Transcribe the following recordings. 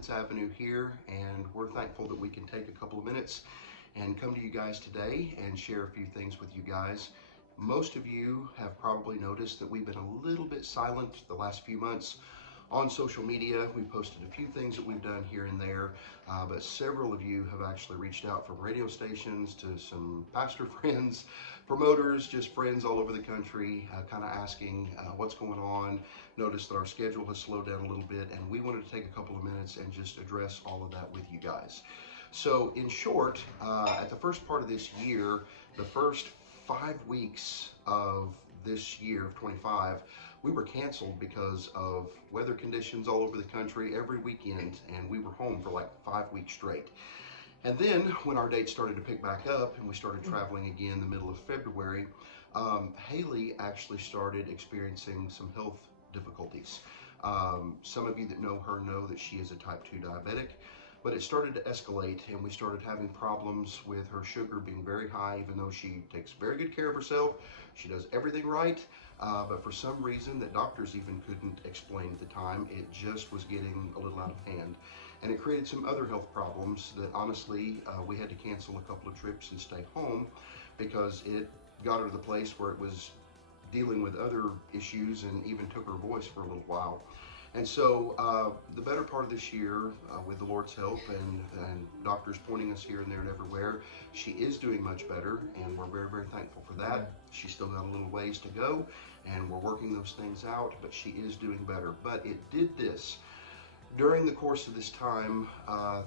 Athens Avenue here, and we're thankful that we can take a couple of minutes and come to you guys today and share a few things with you guys. Most of you have probably noticed that we've been a little bit silent the last few months on social media. We posted a few things that we've done here and there, but several of you have actually reached out from radio stations to some pastor friends, promoters, just friends all over the country, kind of asking what's going on. Notice that our schedule has slowed down a little bit, and we wanted to take a couple of minutes and just address all of that with you guys. So in short, at the first part of this year, the first 5 weeks of this year of 25, we were canceled because of weather conditions all over the country every weekend, and we were home for like 5 weeks straight. And then when our dates started to pick back up and we started traveling again in the middle of February, Haley actually started experiencing some health difficulties. Some of you that know her know that she is a type 2 diabetic, but it started to escalate, and we started having problems with her sugar being very high, even though she takes very good care of herself. She does everything right, but for some reason that doctors even couldn't explain at the time, it just was getting a little out of hand. And it created some other health problems that honestly, we had to cancel a couple of trips and stay home because it got her to the place where it was dealing with other issues and even took her voice for a little while. And so the better part of this year, with the Lord's help and doctors pointing us here and there and everywhere, she is doing much better, and we're very, very thankful for that. She's still got a little ways to go, and we're working those things out, but she is doing better. But it did this. During the course of this time,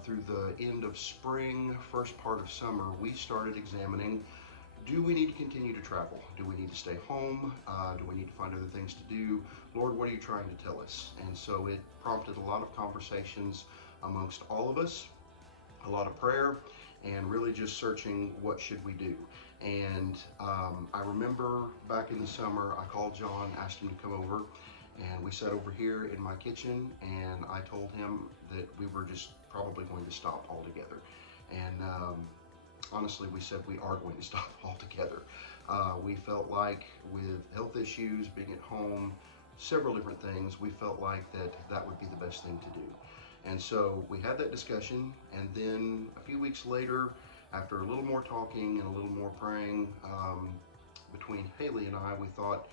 through the end of spring, first part of summer, we started examining, do we need to continue to travel? Do we need to stay home? Do we need to find other things to do? Lord, what are you trying to tell us? And so it prompted a lot of conversations amongst all of us, a lot of prayer, and really just searching what should we do. And I remember back in the summer, I called John, asked him to come over, and we sat over here in my kitchen, and I told him that we were just probably going to stop altogether. And honestly, we said we are going to stop altogether. We felt like with health issues, being at home, several different things, we felt like that would be the best thing to do. And so we had that discussion, and then a few weeks later, after a little more talking and a little more praying between Haley and I, we thought,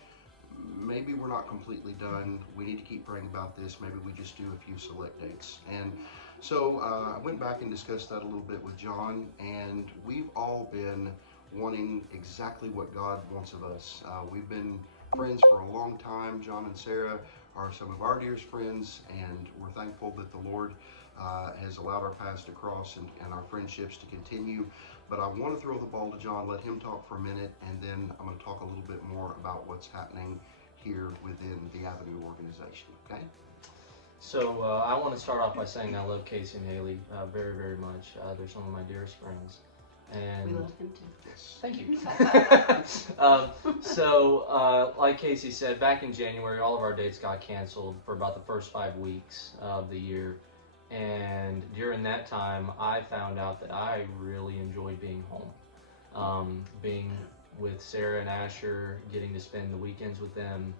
maybe we're not completely done. We need to keep praying about this. Maybe we just do a few select dates. And so I went back and discussed that a little bit with John, and we've all been wanting exactly what God wants of us. We've been friends for a long time. John and Sarah are some of our dearest friends, and we're thankful that the Lord has allowed our paths to cross and our friendships to continue. But I want to throw the ball to John, let him talk for a minute, and then I'm going to talk a little bit more about what's happening here within the Avenue organization, okay? So I want to start off by saying I love Casey and Haley very, very much. They're some of my dearest friends. And We love him too. Yes. thank you. Like Casey said, back in January, all of our dates got canceled for about the first 5 weeks of the year. And during that time, I found out that I really enjoyed being home. Being with Sarah and Asher, getting to spend the weekends with them,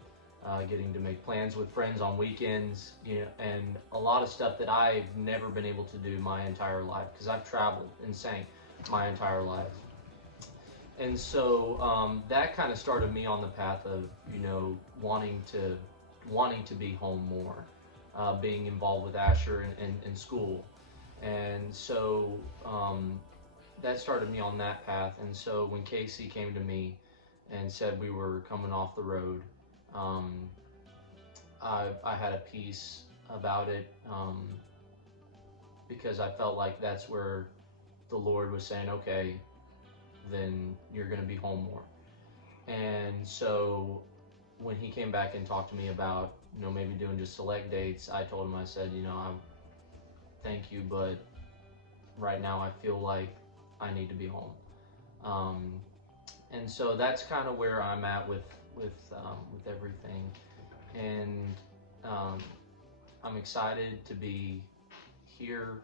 getting to make plans with friends on weekends, and a lot of stuff that I've never been able to do my entire life because I've traveled and sang my entire life. And so that kind of started me on the path of, wanting to be home more, being involved with Asher in school. And so that started me on that path. And so when Casey came to me and said we were coming off the road, I had a peace about it because I felt like that's where the Lord was saying, okay, then you're going to be home more. And so when he came back and talked to me about, maybe doing just select dates, I told him, I said, I thank you, but right now I feel like I need to be home. And so that's kind of where I'm at with everything. And I'm excited to be here,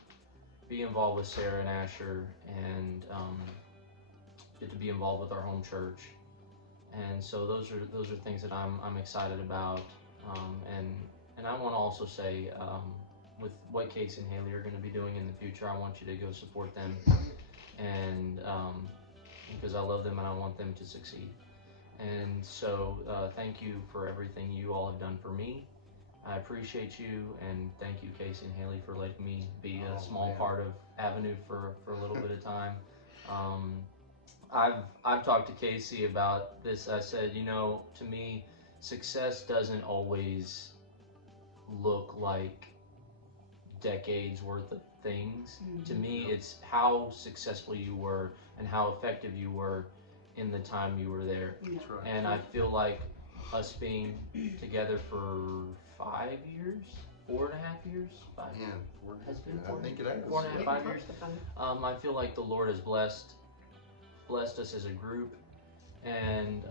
be involved with Sarah and Asher, and get to be involved with our home church. And so those are things that I'm excited about. And I want to also say with what Casey and Haley are going to be doing in the future, I want you to go support them, and because I love them and I want them to succeed. And so thank you for everything you all have done for me. I appreciate you, and thank you, Casey and Haley, for letting me be a small part of Avenue for a little bit of time. I've talked to Casey about this. I said, you know, to me, success doesn't always look like decades worth of things. To me, it's how successful you were and how effective you were in the time you were there. That's right. And I feel like us being together for 5 years, 4.5 years, 5 Man, has been I think it has. 4.5, 5 years. I feel like the Lord has blessed us as a group, and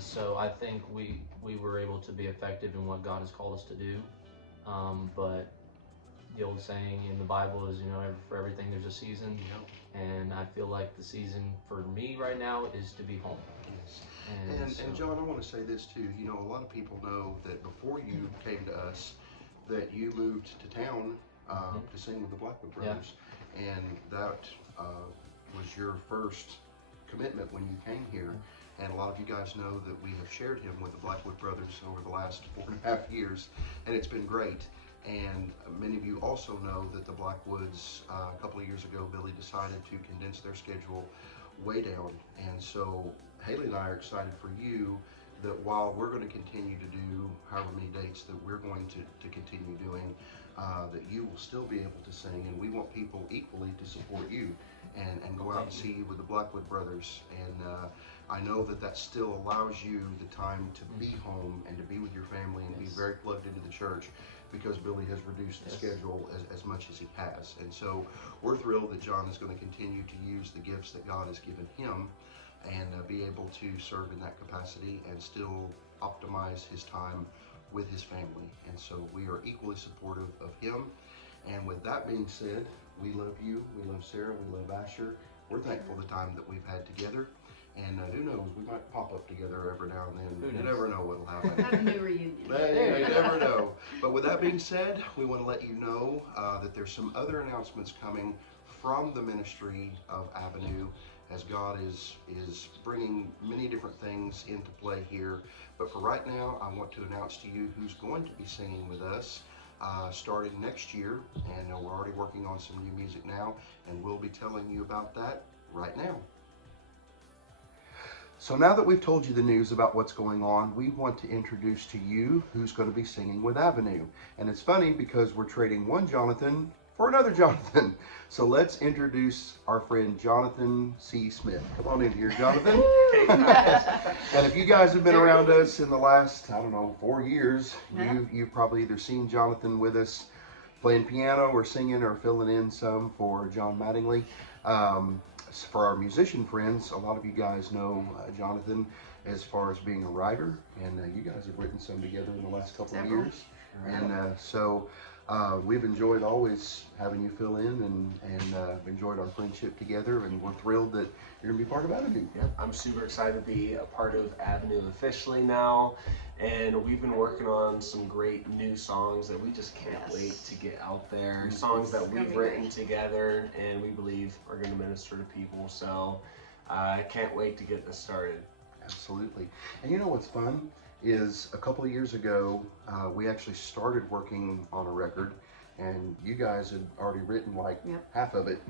so I think we were able to be effective in what God has called us to do. But the old saying in the Bible is, you know, for everything there's a season. Yep. And I feel like the season for me right now is to be home. Yes. And John, I want to say this too. You know, a lot of people know that before you came to us, that you moved to town to sing with the Blackwood Brothers, and that was your first commitment when you came here. And a lot of you guys know that we have shared him with the Blackwood Brothers over the last 4.5 years, and it's been great. And many of you also know that the Blackwoods, a couple of years ago, Billy decided to condense their schedule way down. And so Haley and I are excited for you that while we're going to continue to do however many dates that we're going to continue doing, that you will still be able to sing. And we want people equally to support you and go out and see you with the Blackwood Brothers. And I know that still allows you the time to be home and to be with your family and be very plugged into the church, because Billy has reduced the schedule as much as he has. And so we're thrilled that John is going to continue to use the gifts that God has given him and be able to serve in that capacity and still optimize his time with his family. And so we are equally supportive of him. And with that being said, we love you, we love Sarah, we love Asher. We're thankful the time that we've had together. And who knows, we might pop up together every now and then. You never know what'll happen. Have a new reunion. You never know. But with that being said, we want to let you know that there's some other announcements coming from the ministry of Avenue, as God is bringing many different things into play here. But for right now, I want to announce to you who's going to be singing with us starting next year. And we're already working on some new music now, and we'll be telling you about that right now. So now that we've told you the news about what's going on, we want to introduce to you who's going to be singing with Avenue. And it's funny because we're trading one Jonathan for another Jonathan. So let's introduce our friend Jonathan C. Smith. Come on in here, Jonathan. And if you guys have been around us in the last, 4 years, you've probably either seen Jonathan with us playing piano or singing or filling in some for John Mattingly. For our musician friends, a lot of you guys know Jonathan as far as being a writer, and you guys have written some together in the last couple of years. And so we've enjoyed always having you fill in, and enjoyed our friendship together, and we're thrilled that you're going to be part of Avenue. Yep, I'm super excited to be a part of Avenue officially now, and we've been working on some great new songs that we just can't wait to get out there. Songs that we've written together and we believe are going to minister to people, so I can't wait to get this started. Absolutely. And you know what's fun is a couple of years ago we actually started working on a record, and you guys had already written like half of it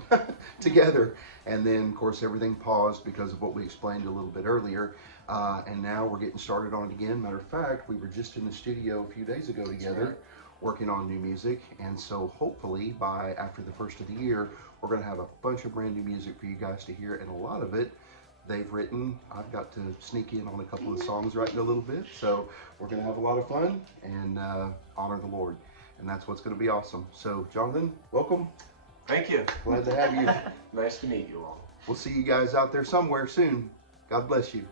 together, and then of course everything paused because of what we explained a little bit earlier, and now we're getting started on it again. Matter of fact, we were just in the studio a few days ago together working on new music, and so hopefully by after the first of the year we're going to have a bunch of brand new music for you guys to hear, and a lot of it they've written. I've got to sneak in on a couple of songs right in a little bit, so we're going to have a lot of fun and honor the Lord, and that's what's going to be awesome. So Jonathan, welcome. Thank you. Glad to have you. Nice to meet you all. We'll see you guys out there somewhere soon. God bless you.